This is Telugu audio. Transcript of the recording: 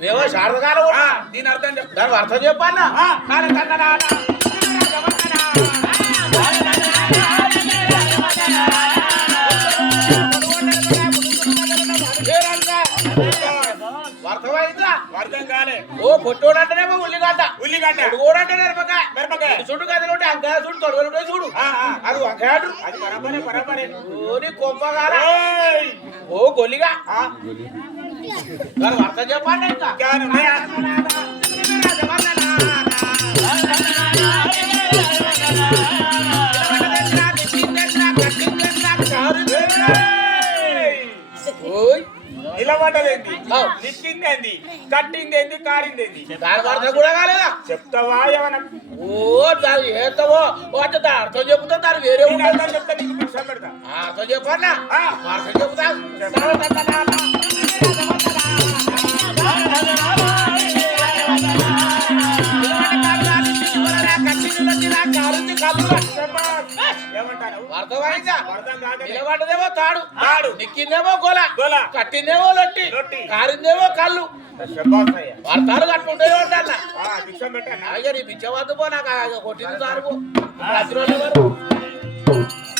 మేమో శారదకాలం దీని అర్థం చెప్పు. దాని అర్థం చెప్పన్నా అర్థం కాలే. ఓ పొట్టోడు అంటేనేమో ఉల్లిగడ్డ ఉల్లిగడ్డ కూడా అంటే మిరపకాయ మిరపకాయ చుట్టు కథలు ఉంటే అంకాయ చూడు తొడవలు ఉంటాయి చూడు అది వంకాయడు అది బరాబరే బరాబరే. ఓని కొంపగాల ఓయ్! ఓ గొల్లిగా దాని అర్థం చెప్పండి ఇంకా జ్ఞానం ఉన్నాయా? ఓయ్ నిలబడ్డదేంది, నిక్కిందేంది, కట్టిందేంది, కారిందేంది దాని అర్థం కూడా కాలేదా చెప్తావా ఏమన్నా? ఓ దాని ఏతవో అంటే దాని అర్థం చెబుతా దాని వేరే నేను ఉంటుంది అర్థం చెప్తా, నీకు భిక్ష పెడతా. అర్థం చెప్పన్నా అర్థం చెబుతా ఏమంటారు? అర్థమైందా అర్థం కాకనే. నిలబడ్డదేమో తాడు తాడు. నిక్కిందేమో గోల గోల. కట్టిందేమో లొట్టి లొట్టి. కారిందేమో కళ్ళు శభాష్ అయ్యా. వర్తాలు కట్టుకుంటేనే ఉంటాను భిక్ష పెట్టాను. అయ్యా నీ బిచ్చవద్దు పో నాకు కొట్టింది సారు ప్రతి రోజు